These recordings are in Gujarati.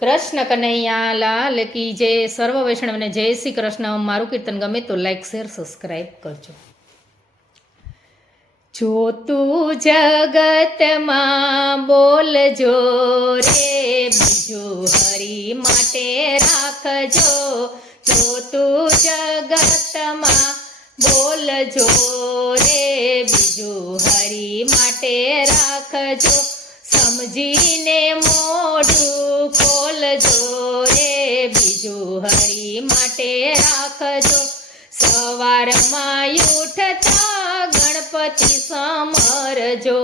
કૃષ્ણ કનૈયા લાલ કી જય. સર્વ વૈષ્ણવને જય શ્રી કૃષ્ણ. મારું કીર્તન ગમે તો લાઈક શેર સબસ્ક્રાઈબ કરજો. જો તું જગતમાં બોલજો રે, બીજું હરી માટે રાખજો. જો તું જગતમાં બોલજો રે, બીજું હરી માટે રાખજો. સમજીને મોઢું ખોલજો રે, બીજું હરી માટે રાખજો. સવારમાં ઉઠતા ગણપતિ સમરજો,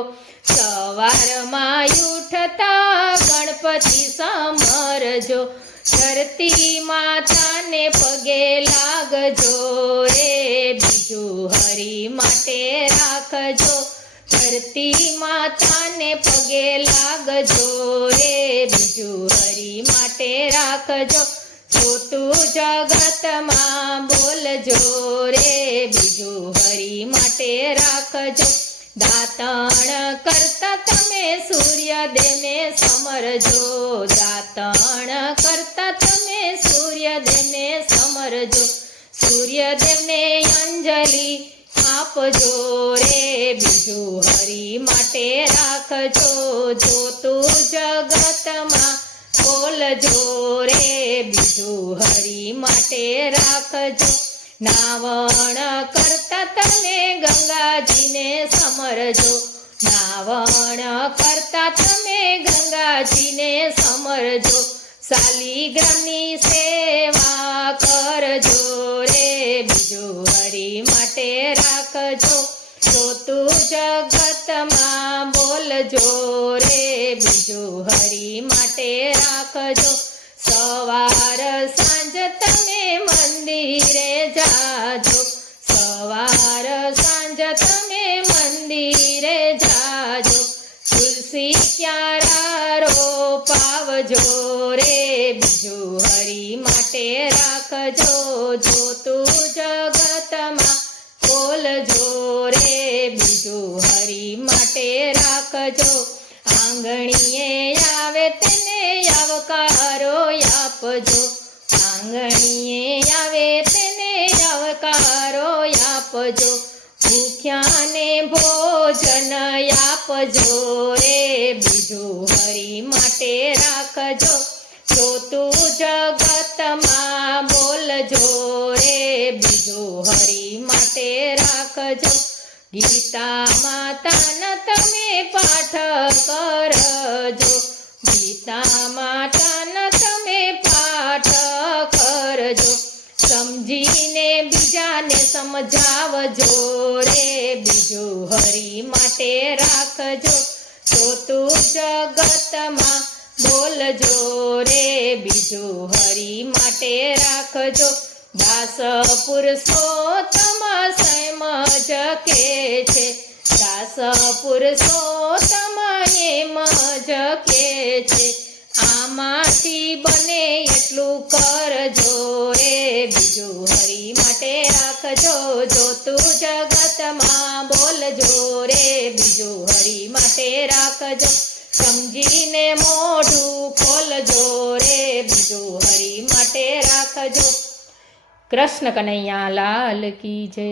સવારમાં ઉઠતા ગણપતિ સમરજો. ધરતી માતાને પગે લાગજો રે, બીજું હરી માટે રાખજો. ધરતી માતાને પગે લાગજો રે, બીજું હરી માટે રાખજો. જો તું જગતમાં બોલજો રે, બીજું હરી માટે રાખજો. દાતણ કરતા તમે સૂર્યદેવને સમરજો, દાતણ કરતા તમે સૂર્યદેવને સમરજો. સૂર્યદેવને અંજલિ આપજો રે, બીજું હરી માટે રાખજો. જો તું જગતમાં બોલજો રે, બીજું હરી માટે રાખજો. નાવણ કરતા તમે ગંગાજીને સમરજો, નાવણ કરતા તમે ગંગાજીને સમરજો. શાલિગ્રામની સેવા કરજો રે, બીજું હરી માટે રાખજો. જો તું જગતમાં બોલજો રે, બીજું હરી માટે રાખજો. સવાર સાંજ તમે મંદિરે જાજો, સવાર સાંજ તમે મંદિરે જાજો. તુલસી ક્યારા રોપાવજો રે, બીજું હરી માટે રાખજો. જો તું જગતમાં બોલજો રે, બીજું હરી માટે રાખજો. આંગણીએ આવે તેને આવકારો આપજો, આંગણીએ આવે તેને આવકારો આપજો. ભૂખ્યાને ભોજન આપજો રે, બીજું હરી માટે રાખજો. જો તું જગતમાં બોલજો રે, બીજું હરી માટે રાખજો. ગીતા માતાના તમે પાઠ કરજો, ગીતા માતાના તમે પાઠ કરજો. સમજીને બીજાને સમજાવજો રે, બીજું હરી માટે રાખજો. જો તું જગતમાં બોલજો રે, બીજું હરી માટે રાખજો. દાસ પુરુષોત્તમ સમજ કે છે, દાસ પુરુષોત્તમ એમ જ કે છે. આમાંથી બને એટલું કરજો રે, બીજું હરી માટે રાખજો. જો તું જગતમાં બોલજો રે, બીજું હરી માટે રાખજો. સમજીને મોઢું ખોલજો રે, બીજું હરી માટે રાખજો. કૃષ્ણ કનૈયા લાલ કી જય.